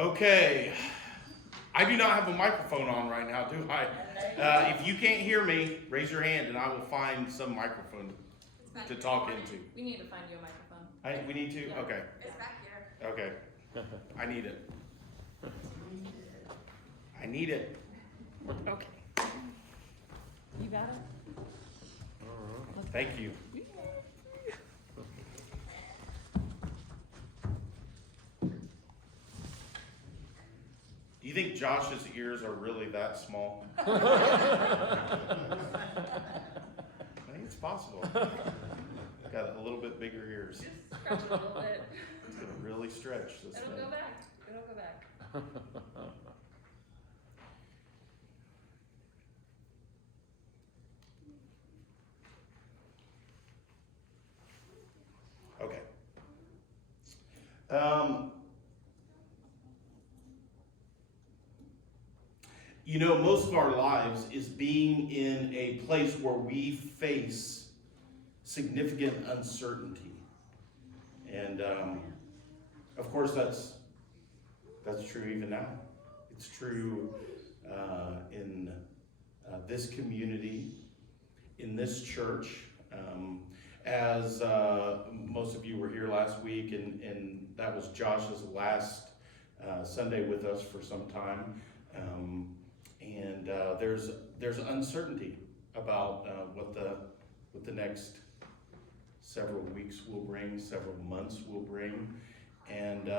Okay, I do not have a microphone on right now, do I? If you can't hear me, raise your hand and I will find some microphone to talk into. We need to find you a microphone. We need to? Yeah. Okay. It's back here. Okay. I need it. I need it. Okay. You got it? Thank you. Do you think Josh's ears are really that small? I think it's possible. Got a little bit bigger ears. Just scratch it a little bit. It's gonna really stretch this It'll thing. go back. It'll go back. Okay. Most of our lives is being in a place where we face significant uncertainty. And of course, that's true even now. It's true in this community, in this church. As most of you were here last week, and that was Josh's last Sunday with us for some time. And there's uncertainty about what the next several weeks will bring, several months will bring, and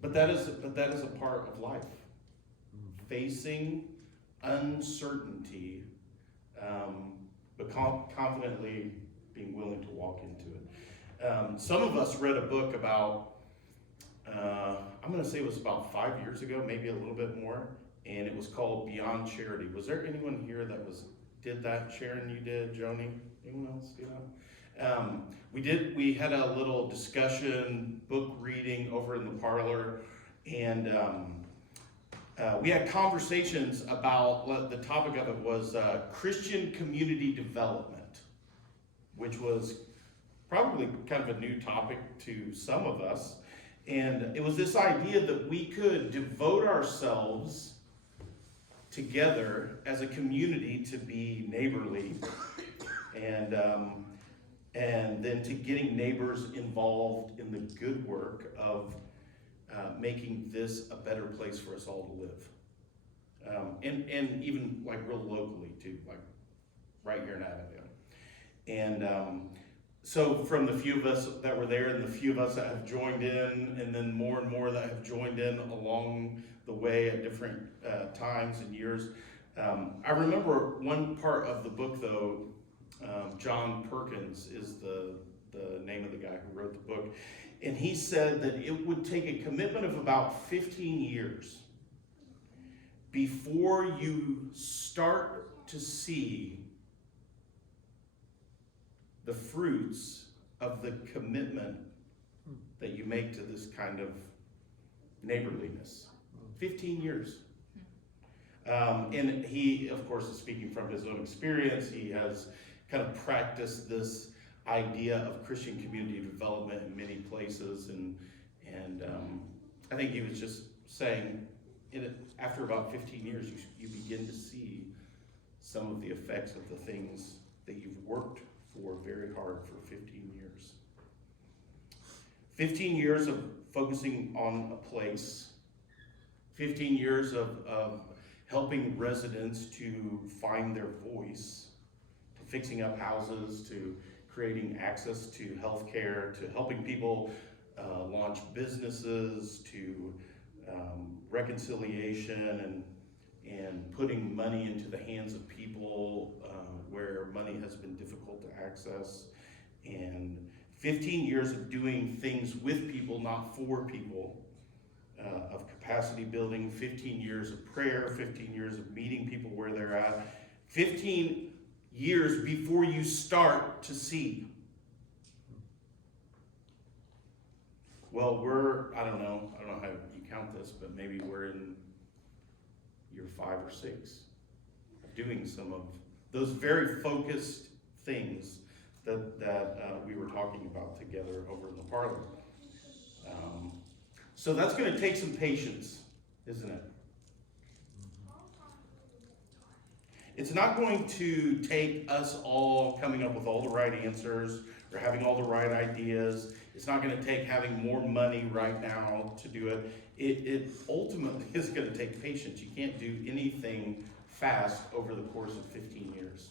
but that is a part of life. Facing uncertainty, but confidently being willing to walk into it. Some of us read a book about, I'm going to say it was about 5 years ago, maybe a little bit more, and it was called Beyond Charity. Was there anyone here that did that? Sharon, you did. Joni, anyone else do that? We had a little discussion, book reading over in the parlor, and we had conversations about, the topic of it was Christian community development, which was probably kind of a new topic to some of us. And it was this idea that we could devote ourselves together as a community to be neighborly, and then to getting neighbors involved in the good work of making this a better place for us all to live. And even like real locally too, like right here in Avondale. And so from the few of us that were there and the few of us that have joined in, and then more and more that have joined in along the way at different times and years. I remember one part of the book though, John Perkins is the name of the guy who wrote the book. And he said that it would take a commitment of about 15 years before you start to see the fruits of the commitment that you make to this kind of neighborliness. 15 years. And he, of course, is speaking from his own experience. He has kind of practiced this idea of Christian community development in many places, and I think he was just saying, after about 15 years, you begin to see some of the effects of the things that you've worked for very hard for 15 years. 15 years of focusing on a place, 15 years of helping residents to find their voice, to fixing up houses, to creating access to health care, to helping people launch businesses, to reconciliation and putting money into the hands of people where money has been difficult to access, and 15 years of doing things with people, not for people, of capacity building, 15 years of prayer, 15 years of meeting people where they're at, 15 years before you start to see. Well, I don't know how you count this, but maybe we're in year 5 or 6 of doing some of those very focused things that we were talking about together over in the parlor. So that's going to take some patience, isn't it? It's not going to take us all coming up with all the right answers or having all the right ideas. It's not going to take having more money right now to do it. It ultimately is going to take patience. You can't do anything fast over the course of 15 years.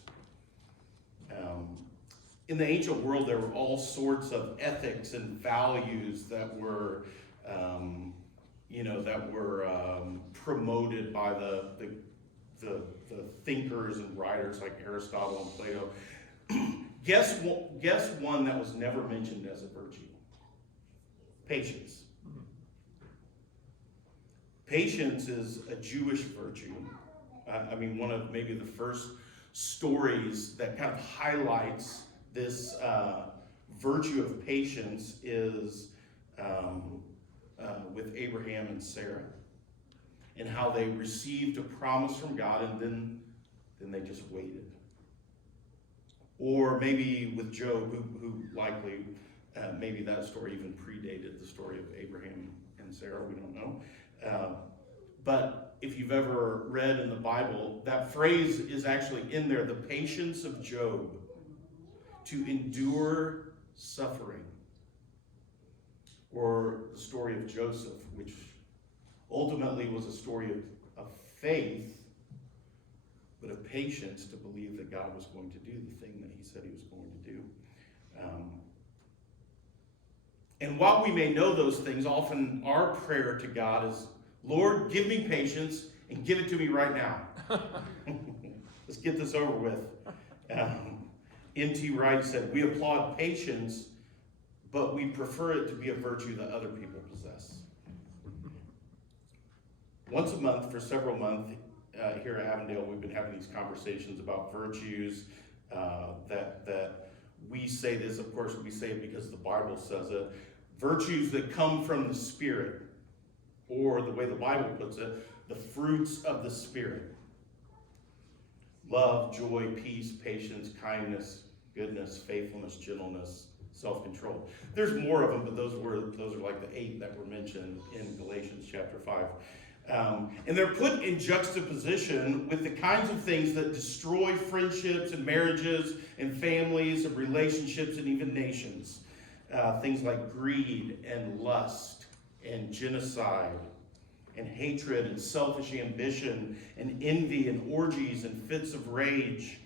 In the ancient world, there were all sorts of ethics and values that were, promoted by the thinkers and writers like Aristotle and Plato. Guess one that was never mentioned as a virtue? Patience. Patience is a Jewish virtue. One of maybe the first stories that kind of highlights this virtue of patience is with Abraham and Sarah, and how they received a promise from God and then they just waited. Or maybe with Job, who likely, maybe that story even predated the story of Abraham and Sarah, we don't know. But if you've ever read in the Bible, that phrase is actually in there, the patience of Job to endure suffering. Or the story of Joseph, which ultimately was a story of faith, but of patience to believe that God was going to do the thing that he said he was going to do. And while we may know those things, often our prayer to God is, Lord, give me patience and give it to me right now. Let's get this over with. N.T. Wright said, we applaud patience, but we prefer it to be a virtue that other people possess. Once a month for several months here at Avondale, we've been having these conversations about virtues that we say this, of course, we say it because the Bible says it. Virtues that come from the Spirit, or the way the Bible puts it, the fruits of the Spirit. Love, joy, peace, patience, kindness, goodness, faithfulness, gentleness, self-control. There's more of them, but those are like the 8 that were mentioned in Galatians chapter 5. And they're put in juxtaposition with the kinds of things that destroy friendships and marriages and families and relationships and even nations. Things like greed and lust and genocide and hatred and selfish ambition and envy and orgies and fits of rage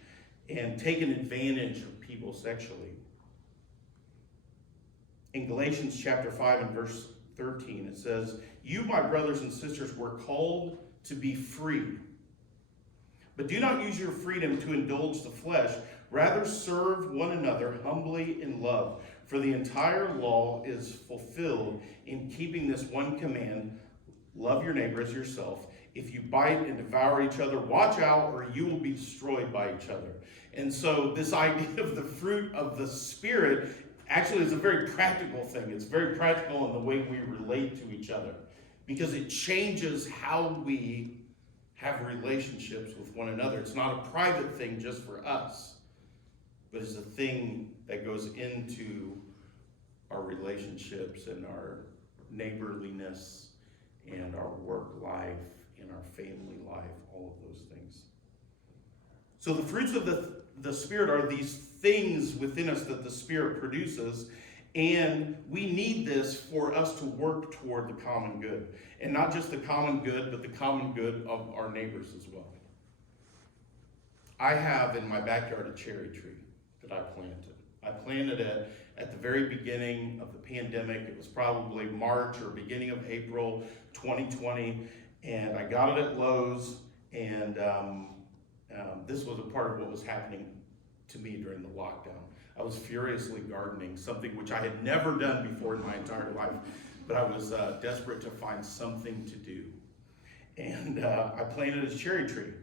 and taking advantage of people sexually. In Galatians chapter 5 and verse 13, it says, you, my brothers and sisters, were called to be free. But do not use your freedom to indulge the flesh. Rather, serve one another humbly in love. For the entire law is fulfilled in keeping this one command, love your neighbor as yourself. If you bite and devour each other, watch out, or you will be destroyed by each other. And so this idea of the fruit of the Spirit actually is a very practical thing. It's very practical in the way we relate to each other, because it changes how we have relationships with one another. It's not a private thing just for us, but it's a thing that goes into our relationships and our neighborliness and our work life and our family life, all of those things. So the fruits of the Spirit are these things within us that the Spirit produces, and we need this for us to work toward the common good. And not just the common good, but the common good of our neighbors as well. I have in my backyard a cherry tree that I planted. I planted it at the very beginning of the pandemic. It was probably March or beginning of April 2020, and I got it at Lowe's, and this was a part of what was happening to me during the lockdown. I was furiously gardening, something which I had never done before in my entire life, but I was desperate to find something to do. And I planted a cherry tree.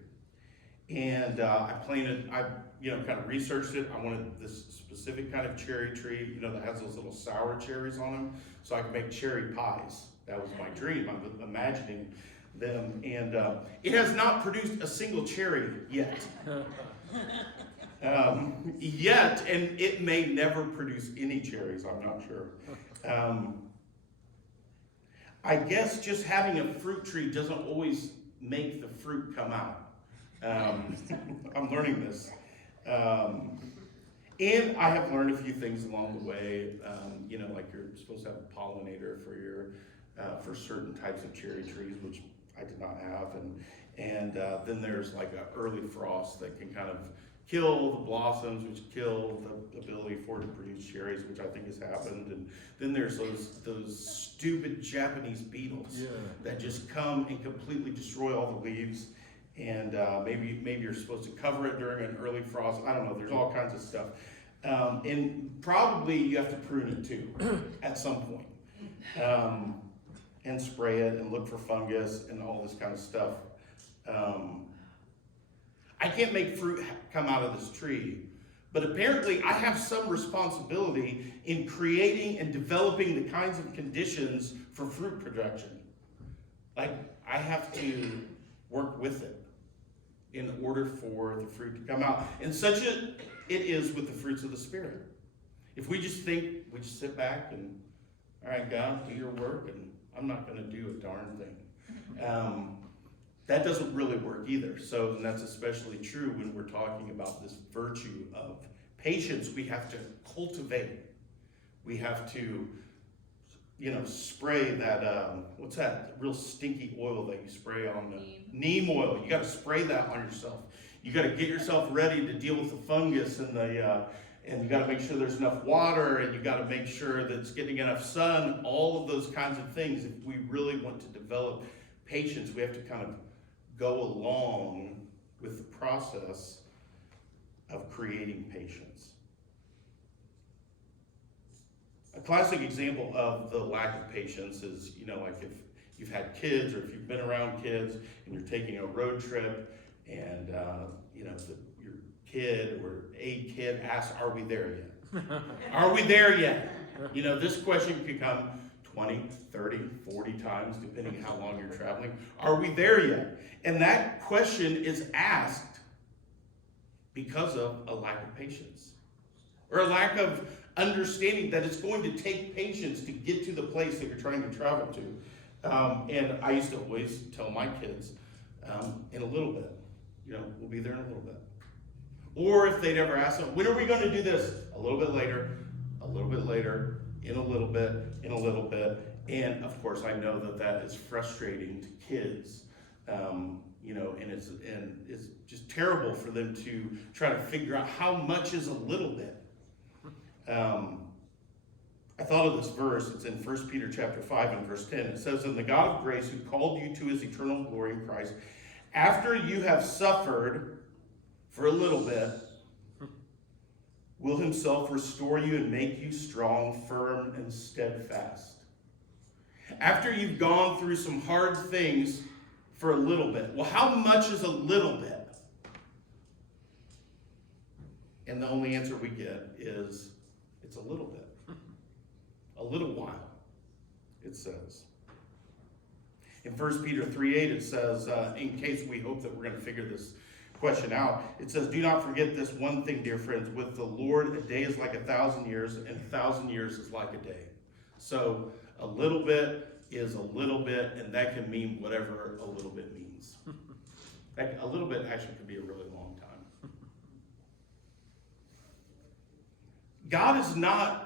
And I kind of researched it. I wanted this specific kind of cherry tree, that has those little sour cherries on them, so I could make cherry pies. That was my dream. I'm imagining them. And it has not produced a single cherry yet. And it may never produce any cherries, I'm not sure. I guess just having a fruit tree doesn't always make the fruit come out. I'm learning this. And I have learned a few things along the way. Like you're supposed to have a pollinator for your for certain types of cherry trees, which I did not have. And then there's like an early frost that can kind of kill the blossoms, which kill the ability for it to produce cherries, which I think has happened. And then there's those stupid Japanese beetles that just come and completely destroy all the leaves. And maybe you're supposed to cover it during an early frost. I don't know. There's all kinds of stuff. And probably you have to prune it too at some point. And spray it and look for fungus and all this kind of stuff. I can't make fruit come out of this tree, but apparently I have some responsibility in creating and developing the kinds of conditions for fruit production. Like, I have to work with it in order for the fruit to come out. And such it is with the fruits of the Spirit. If we just sit back and, all right, God, do your work, and I'm not going to do a darn thing. That doesn't really work either. So, and that's especially true when we're talking about this virtue of patience. We have to cultivate. We have to, spray that, what's that real stinky oil that you spray on the neem oil. You got to spray that on yourself. You got to get yourself ready to deal with the fungus and and you got to make sure there's enough water, and you got to make sure that it's getting enough sun, all of those kinds of things. If we really want to develop patience, we have to kind of go along with the process of creating patience. A classic example of the lack of patience is, like if you've had kids or if you've been around kids and you're taking a road trip and, your kid or a kid asks, are we there yet? Are we there yet? This question could come 20, 30, 40 times, depending how long you're traveling. Are we there yet? And that question is asked because of a lack of patience or a lack of understanding that it's going to take patience to get to the place that you're trying to travel to. And I used to always tell my kids, in a little bit, we'll be there in a little bit. Or if they'd ever ask them, when are we going to do this? A little bit later, a little bit later, in a little bit, in a little bit. And of course, I know that is frustrating to kids, and it's just terrible for them to try to figure out how much is a little bit. I thought of this verse. It's in 1 Peter chapter 5 and verse 10. It says, "And the God of grace who called you to his eternal glory in Christ, after you have suffered for a little bit, will himself restore you and make you strong, firm, and steadfast." After you've gone through some hard things for a little bit. Well, how much is a little bit? And the only answer we get is, it's a little bit. A little while, it says. In 1 Peter 3:8, it says, in case we hope that we're going to figure this question out, it says, "Do not forget this one thing, dear friends. With the Lord, a day is like 1,000 years, and 1,000 years is like a day." So a little bit is a little bit, and that can mean whatever a little bit means. A little bit actually could be a really long time. God is not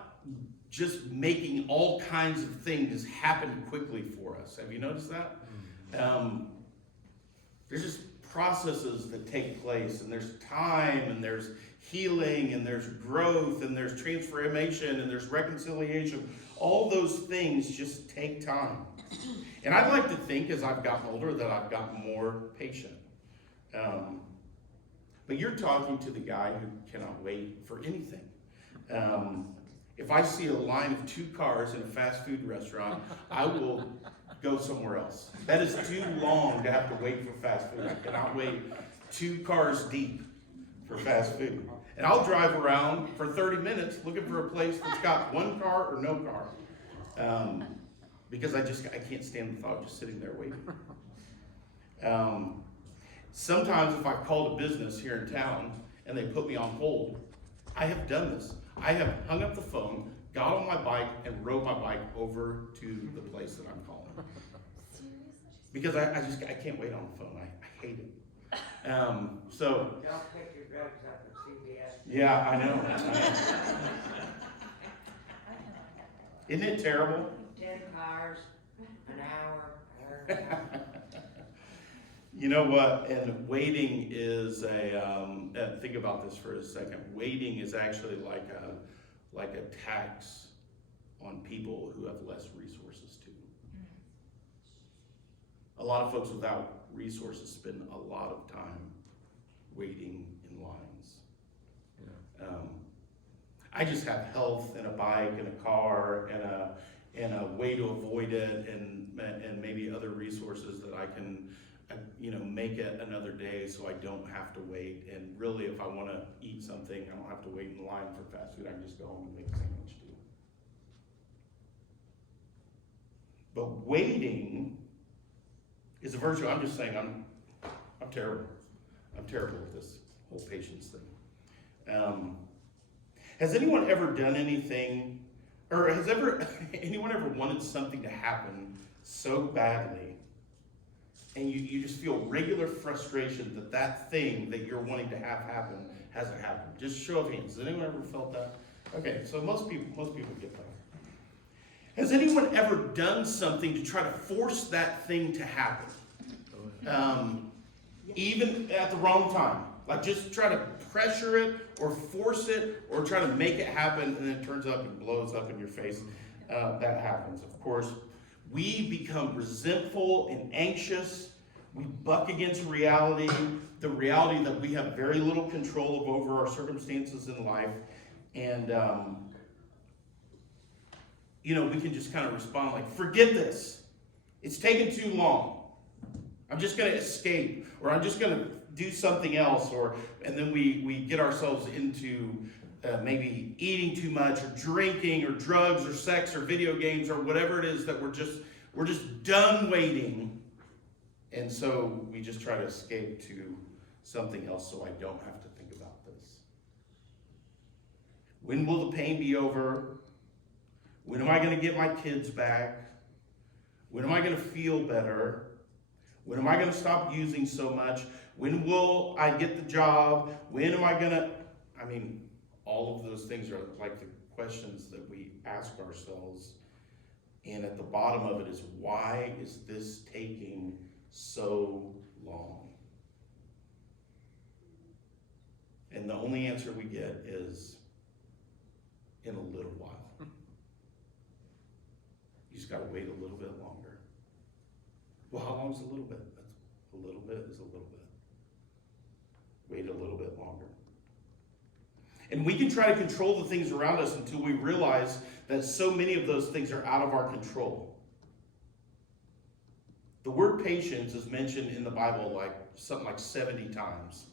just making all kinds of things happen quickly for us. Have you noticed that? There's just processes that take place, and there's time, and there's healing, and there's growth, and there's transformation, and there's reconciliation. All those things just take time. And I'd like to think, as I've gotten older, that I've gotten more patient. But you're talking to the guy who cannot wait for anything. If I see a line of 2 cars in a fast food restaurant, I will go somewhere else. That is too long to have to wait for fast food. I cannot wait 2 cars deep for fast food. And I'll drive around for 30 minutes looking for a place that's got 1 car or no car. Because I can't stand the thought of just sitting there waiting. Sometimes if I've called a business here in town and they put me on hold, I have done this. I have hung up the phone, got on my bike and rode my bike over to the place that I'm calling. Because I can't wait on the phone. I hate it. So. Don't pick your drugs up at CVS. Yeah, I know. Isn't it terrible? 10 cars, an hour. You know what? And waiting is and think about this for a second. Waiting is actually like a tax on people who have less resources too. A lot of folks without resources spend a lot of time waiting in lines. Yeah. I just have health and a bike and a car and a way to avoid it and maybe other resources that I can make it another day so I don't have to wait. And really, if I want to eat something, I don't have to wait in line for fast food. I can just go home and make a sandwich too. But waiting is a virtue. I'm just saying I'm terrible. I'm terrible at this whole patience thing. Has anyone ever done anything, or has anyone ever wanted something to happen so badly, and you just feel regular frustration that thing that you're wanting to have happen hasn't happened? Just show of hands. Has anyone ever felt that? Okay, so most people get that. Has anyone ever done something to try to force that thing to happen? Even at the wrong time. Like just try to pressure it or force it or try to make it happen, and then it turns up and blows up in your face. That happens. Of course, we become resentful and anxious. We buck against reality, the reality that we have very little control over our circumstances in life. And, we can just kind of respond like, forget this. It's taken too long. I'm just going to escape, or I'm just going to do something else, and then we get ourselves into maybe eating too much, or drinking, or drugs, or sex, or video games, or whatever it is that we're just done waiting, and so we just try to escape to something else so I don't have to think about this. When will the pain be over? When am I going to get my kids back? When am I going to feel better? When am I going to stop using so much? When will I get the job? When am I going to... all of those things are like the questions that we ask ourselves. And at the bottom of it is, why is this taking so long? And the only answer we get is, in a little while. You just got to wait a little bit longer. Well, how long is a little bit? A little bit is a little bit. Wait a little bit longer. And we can try to control the things around us until we realize that so many of those things are out of our control. The word patience is mentioned in the Bible something like 70 times.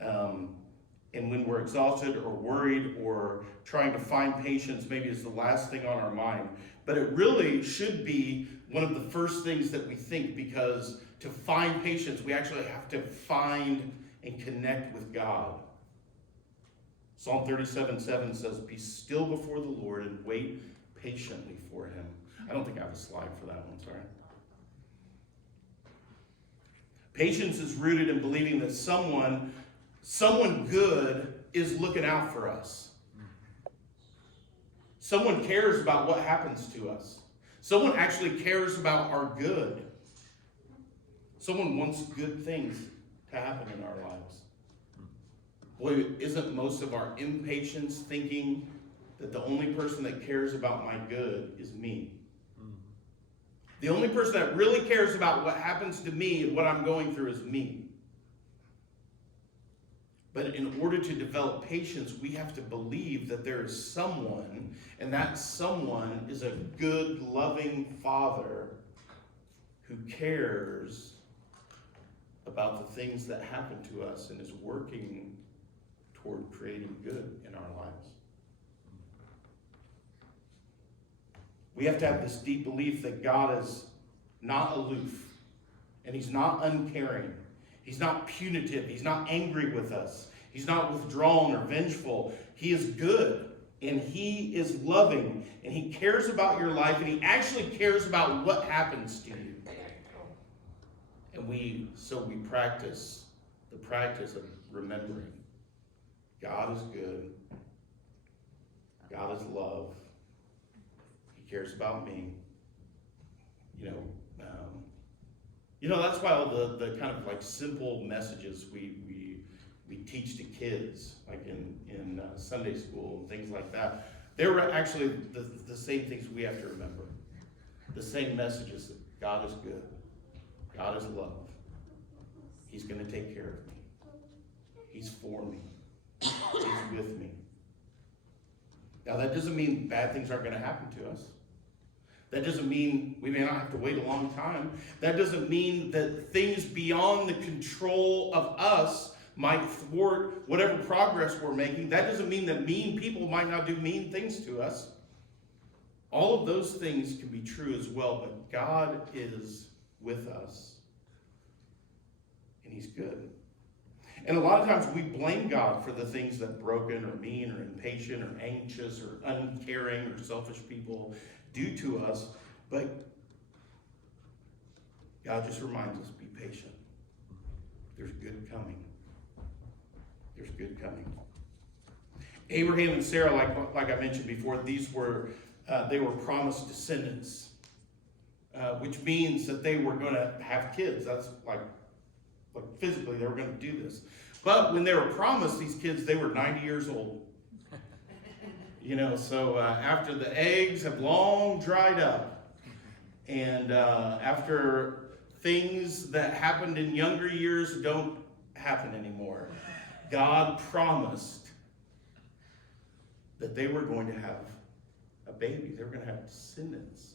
And when we're exhausted or worried or trying to find patience, maybe it's the last thing on our mind. But it really should be one of the first things that we think, because to find patience, we actually have to find and connect with God. Psalm 37:7 says, "Be still before the Lord and wait patiently for him." I don't think I have a slide for that one, sorry. Patience is rooted in believing that someone good is looking out for us. Someone cares about what happens to us. Someone actually cares about our good. Someone wants good things to happen in our lives. Boy, isn't most of our impatience thinking that the only person that cares about my good is me? The only person that really cares about what happens to me and what I'm going through is me. But in order to develop patience, we have to believe that there is someone, and that someone is a good, loving Father who cares about the things that happen to us and is working toward creating good in our lives. We have to have this deep belief that God is not aloof, and he's not uncaring. He's not punitive. He's not angry with us. He's not withdrawn or vengeful. He is good, And he is loving, and he cares about your life, and he actually cares about what happens to you. And we practice the practice of remembering. God is good. God is love. He cares about me. That's why all the kind of like simple messages we teach to kids, like in Sunday school and things like that, they're actually the same things we have to remember. The same messages that God is good. God is love. He's going to take care of me. He's for me. He's with me. Now that doesn't mean bad things aren't going to happen to us. That doesn't mean we may not have to wait a long time. That doesn't mean that things beyond the control of us might thwart whatever progress we're making. That doesn't mean that mean people might not do mean things to us. All of those things can be true as well, but God is with us. And he's good. And a lot of times we blame God for the things that broken or mean or impatient or anxious or uncaring or selfish people do to us. But God just reminds us, be patient. There's good coming. There's good coming. Abraham and Sarah, like I mentioned before, they were promised descendants, which means that they were going to have kids. That's like physically they were going to do this. But when they were promised these kids, they were 90 years old. So after the eggs have long dried up, and after things that happened in younger years don't happen anymore, God promised that they were going to have a baby. They were going to have descendants.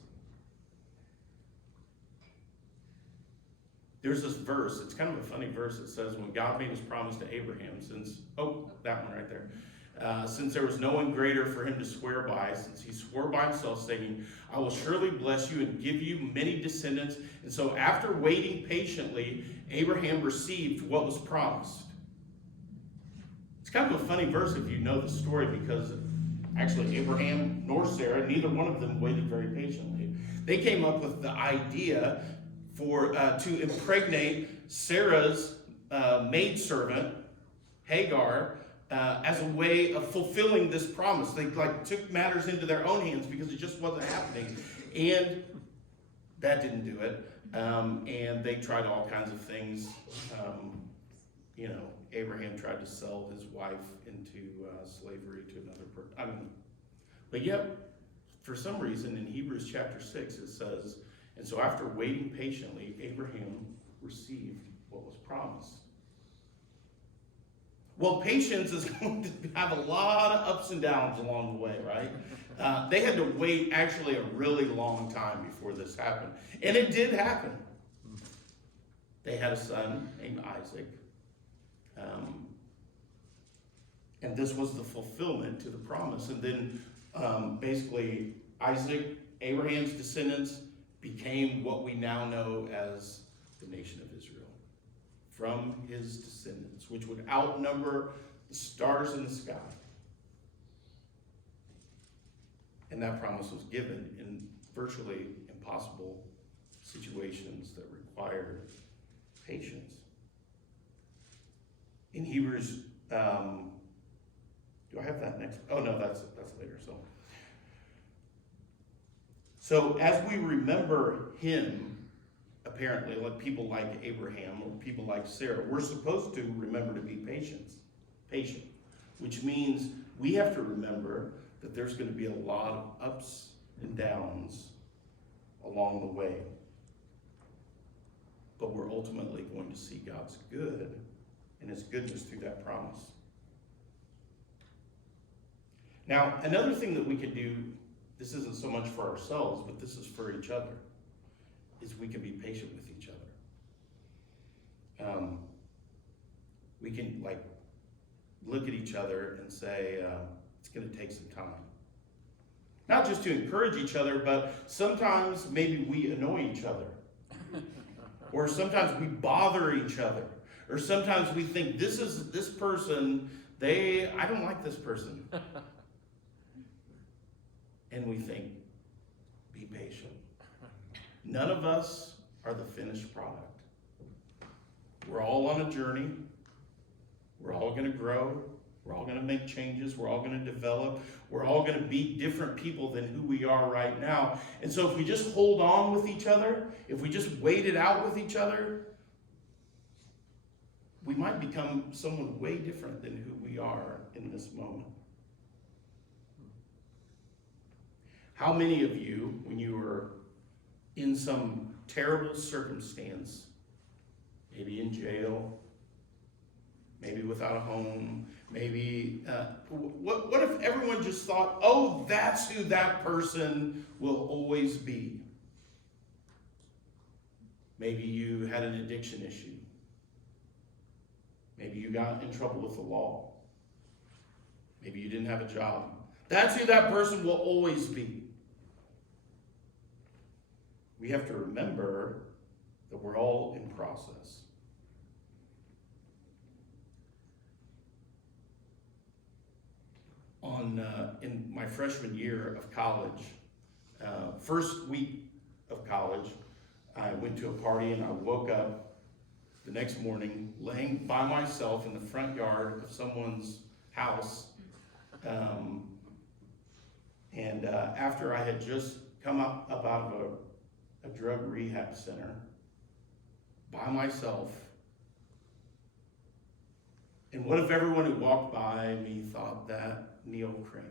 There's this verse, it's kind of a funny verse. It says, when God made his promise to Abraham, that one right there. Since there was no one greater for him to swear by, since he swore by himself, saying, I will surely bless you and give you many descendants. And so after waiting patiently, Abraham received what was promised. It's kind of a funny verse if you know the story, because actually Abraham nor Sarah, neither one of them waited very patiently. They came up with the idea to impregnate Sarah's maidservant, Hagar, as a way of fulfilling this promise. They took matters into their own hands because it just wasn't happening. And that didn't do it. And they tried all kinds of things. Abraham tried to sell his wife into slavery to another person. But yet, for some reason, in Hebrews chapter 6, it says, and so after waiting patiently, Abraham received what was promised. Well, patience is going to have a lot of ups and downs along the way, right? They had to wait actually a really long time before this happened. And it did happen. They had a son named Isaac. And this was the fulfillment to the promise. And then basically Isaac, Abraham's descendants, became what we now know as the nation of Israel. From his descendants, which would outnumber the stars in the sky. And that promise was given in virtually impossible situations that required patience. In Hebrews, do I have that next? Oh no, that's later. So as we remember him, apparently, like people like Abraham or people like Sarah, we're supposed to remember to be patient, which means we have to remember that there's going to be a lot of ups and downs along the way. But we're ultimately going to see God's good and his goodness through that promise. Now, another thing that we could do, this isn't so much for ourselves, but this is for each other, is we can be patient with each other. We can look at each other and say, it's going to take some time. Not just to encourage each other, but sometimes maybe we annoy each other. Or sometimes we bother each other. Or sometimes we think this person, I don't like this person. and we think, be patient. None of us are the finished product. We're all on a journey. We're all going to grow. We're all going to make changes. We're all going to develop. We're all going to be different people than who we are right now. And so if we just hold on with each other, if we just wait it out with each other, we might become someone way different than who we are in this moment. How many of you, when you were in some terrible circumstance, maybe in jail, maybe without a home, maybe, what if everyone just thought, oh, that's who that person will always be? Maybe you had an addiction issue. Maybe you got in trouble with the law. Maybe you didn't have a job. That's who that person will always be. We have to remember that we're all in process. In my freshman year of college, first week of college, I went to a party and I woke up the next morning laying by myself in the front yard of someone's house. After I had just come up out of a drug rehab center by myself. And what if everyone who walked by me thought that Neil Crane,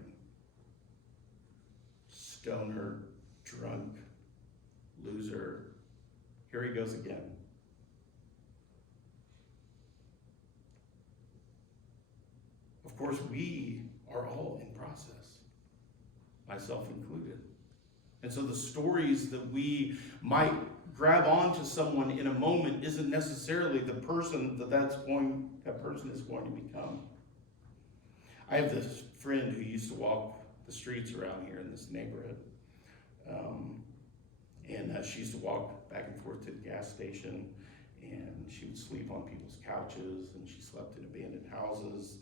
stoner, drunk, loser, here he goes again. Of course, we are all in process, myself included. And so the stories that we might grab onto someone in a moment isn't necessarily the person that person is going to become. I have this friend who used to walk the streets around here in this neighborhood. She used to walk back and forth to the gas station, and she would sleep on people's couches, and she slept in abandoned houses,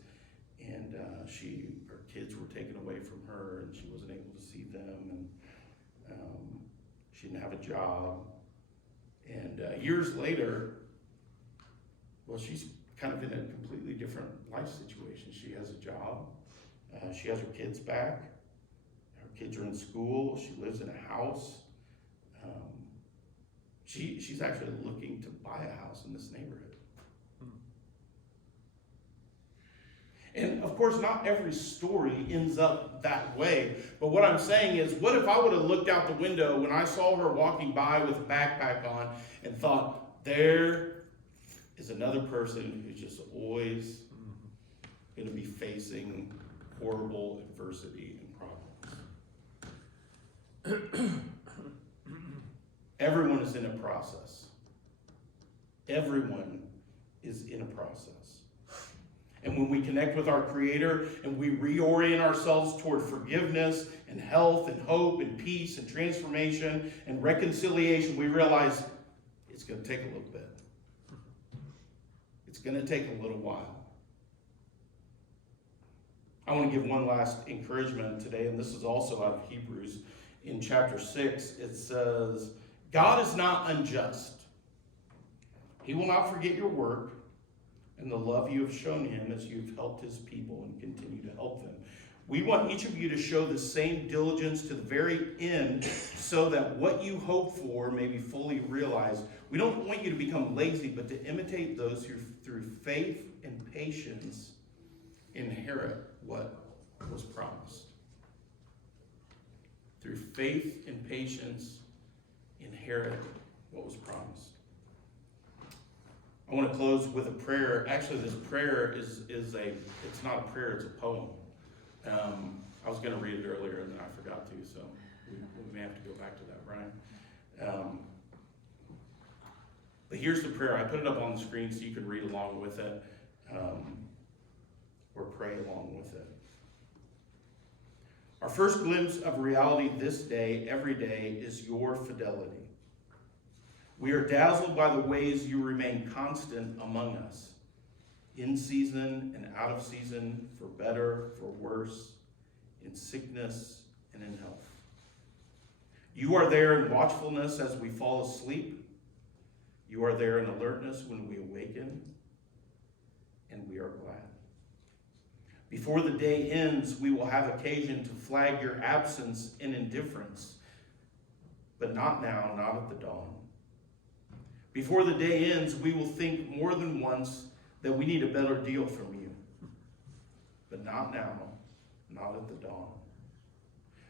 and her kids were taken away from her, and she wasn't able to see them, and she didn't have a job. And years later, well, she's kind of in a completely different life situation. She has a job. She has her kids back. Her kids are in school. She lives in a house. She's actually looking to buy a house in this neighborhood. And of course, not every story ends up that way. But what I'm saying is, what if I would have looked out the window when I saw her walking by with a backpack on and thought, there is another person who's just always going to be facing horrible adversity and problems. Everyone is in a process. Everyone is in a process. And when we connect with our Creator and we reorient ourselves toward forgiveness and health and hope and peace and transformation and reconciliation, we realize it's going to take a little bit. It's going to take a little while. I want to give one last encouragement today, and this is also out of Hebrews. In chapter 6, it says, God is not unjust. He will not forget your work and the love you have shown him as you've helped his people and continue to help them. We want each of you to show the same diligence to the very end so that what you hope for may be fully realized. We don't want you to become lazy, but to imitate those who through faith and patience inherit what was promised. Through faith and patience, inherit what was promised. I want to close with a prayer. Actually, this prayer it's not a prayer, it's a poem. I was going to read it earlier and then I forgot to, so we may have to go back to that, Brian. But here's the prayer. I put it up on the screen so you can read along with it or pray along with it. Our first glimpse of reality this day, every day, is your fidelity. We are dazzled by the ways you remain constant among us, in season and out of season, for better, for worse, in sickness and in health. You are there in watchfulness as we fall asleep. You are there in alertness when we awaken, and we are glad. Before the day ends, we will have occasion to flag your absence in indifference, but not now, not at the dawn. Before the day ends, we will think more than once that we need a better deal from you, but not now, not at the dawn.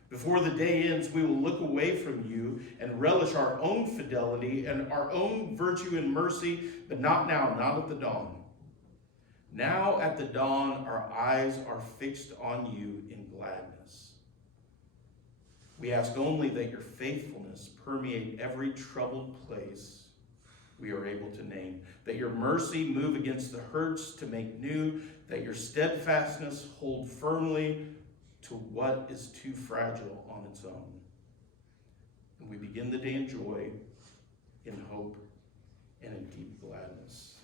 Before the day ends, we will look away from you and relish our own fidelity and our own virtue and mercy, but not now, not at the dawn. Now at the dawn, our eyes are fixed on you in gladness. We ask only that your faithfulness permeate every troubled place we are able to name, that your mercy move against the hurts to make new, that your steadfastness hold firmly to what is too fragile on its own. And we begin the day in joy, in hope, and in deep gladness.